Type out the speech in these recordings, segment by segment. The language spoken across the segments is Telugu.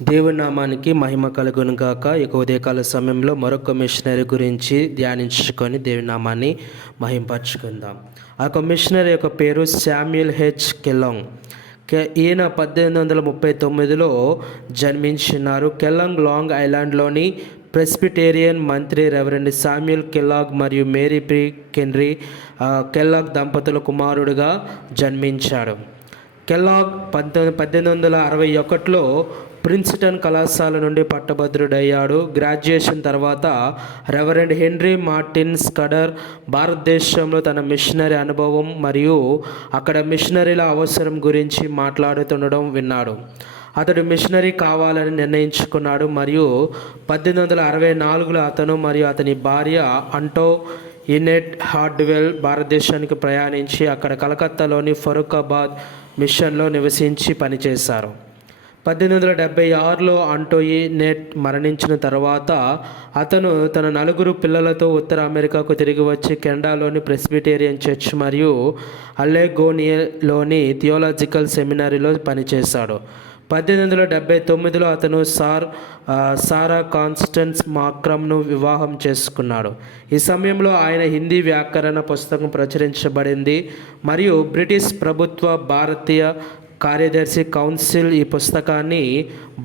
దేవుని నామానికి మహిమ కలుగును గాక. ఇక ఉదయకాల సమయంలో మరొక మిషనరీ గురించి ధ్యానించుకొని దేవుని నామాన్ని మహింపరచుకుందాం. ఆ యొక్క మిషనరీ యొక్క పేరు శామ్యూల్ హెచ్ కెలాంగ్. ఈయన 1839లో జన్మించినారు. కెలాంగ్ లాంగ్ ఐలాండ్లోని ప్రెస్బిటేరియన్ మంత్రి రెవరెండ్ శామ్యూల్ కెలాగ్ మరియు మేరీ ప్రీ కెన్రీ కెలాగ్ దంపతుల కుమారుడుగా జన్మించాడు. కెలాగ్ 1861లో ప్రిన్స్టన్ కళాశాల నుండి పట్టభద్రుడయ్యాడు. గ్రాడ్యుయేషన్ తర్వాత రెవరెండ్ హెన్రీ మార్టిన్ స్కడర్ భారతదేశంలో తన మిషనరీ అనుభవం మరియు అక్కడ మిషనరీల అవసరం గురించి మాట్లాడుతుండడం విన్నాడు. అతడు మిషనరీ కావాలని నిర్ణయించుకున్నాడు మరియు 1864లో అతను మరియు అతని భార్య అంటో ఇనెట్ హార్డ్వెల్ భారతదేశానికి ప్రయాణించి అక్కడ కలకత్తాలోని ఫరూఖాబాద్ మిషన్లో నివసించి పనిచేశారు. 1876లో అంటోయినెట్ మరణించిన తర్వాత అతను తన 4 పిల్లలతో ఉత్తర అమెరికాకు తిరిగి వచ్చి కెనడాలోని ప్రెస్బిటేరియన్ చర్చ్ మరియు అల్లెగోనియాలోని థియోలాజికల్ సెమినరీలో పనిచేశాడు. 1879లో అతను సారా కాన్స్టెన్స్ మాక్రమ్ను వివాహం చేసుకున్నాడు. ఈ సమయంలో ఆయన హిందీ వ్యాకరణ పుస్తకం ప్రచురించబడింది మరియు బ్రిటిష్ ప్రభుత్వ భారతీయ కార్యదర్శి కౌన్సిల్ ఈ పుస్తకాన్ని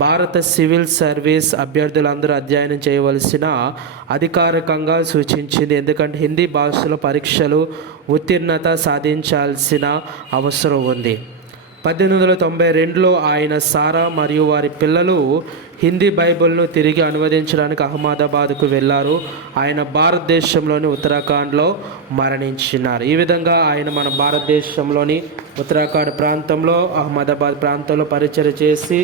భారత సివిల్ సర్వీస్ అభ్యర్థులందరూ అధ్యయనం చేయవలసిన అధికారికంగా సూచించింది. ఎందుకంటే హిందీ భాషలో పరీక్షలు ఉత్తీర్ణత సాధించాల్సిన అవసరం ఉంది. 1892లో ఆయన సారా మరియు వారి పిల్లలు హిందీ బైబిల్ను తిరిగి అనువదించడానికి అహ్మదాబాద్కు వెళ్ళారు. ఆయన భారతదేశంలోని ఉత్తరాఖండ్లో మరణించినారు. ఈ విధంగా ఆయన మన భారతదేశంలోని ఉత్తరాఖండ్ ప్రాంతంలో అహ్మదాబాద్ ప్రాంతంలో పరిచయం చేసి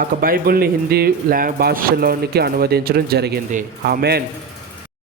ఆ బైబిల్ని హిందీ భాషలోనికి అనువదించడం జరిగింది. ఆమెన్.